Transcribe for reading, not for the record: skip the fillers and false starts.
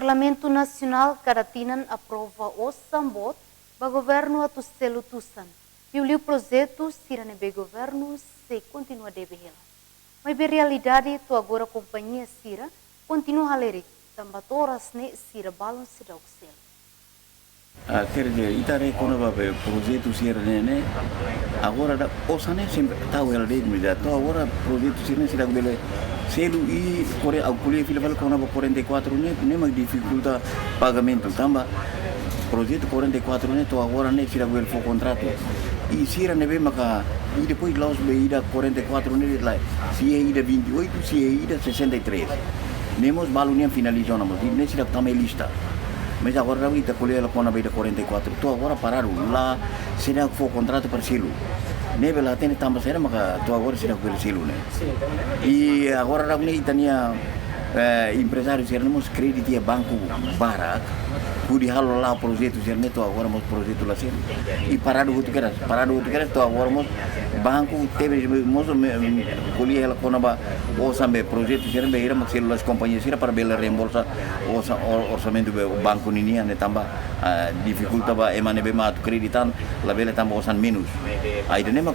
Parlamento Nacional Caratinan aprova o sambot ba governo atu selutusan. E o projeto Siranebe governo se continua de behela. Mas a realidade tu agora companhia Sira continua a ler tambat horas ne Sira balon Sira oxel. Quer dizer, itare quando vai projeto Siranene agora da osane sempre tahu ela de mídia. Então agora projeto Siranene sira bele selu e Coreia a colher fila fala quando 44 ne mais dificulta pagamento tamba projeto 44 ne to agora ne sira bele for contrato e sira ne bem maka e depois lá os beida 44 ne lá se é ida 28 se é ida 63 nemos balunia finalizou na moda ne sira também lista mas agora a kita colher ela quando beida 44 to agora pararam lá sira for contrato para selo nebe lá tem também será maka to agora sira bele selo né e agora a gente tinha empresários que temos crédito e banco barak pudi halo lá projeto cerneto agora mos projeto lá sim e parado outro que to agora mos banco teve mos colher ela quando ba o sambe projeto cerneto era mas celulas companhias era para bela reembolsa o orçamento do banco ninia ne tamba dificulta ba emane be mat kreditan la bela tamba osan minus aí nem problema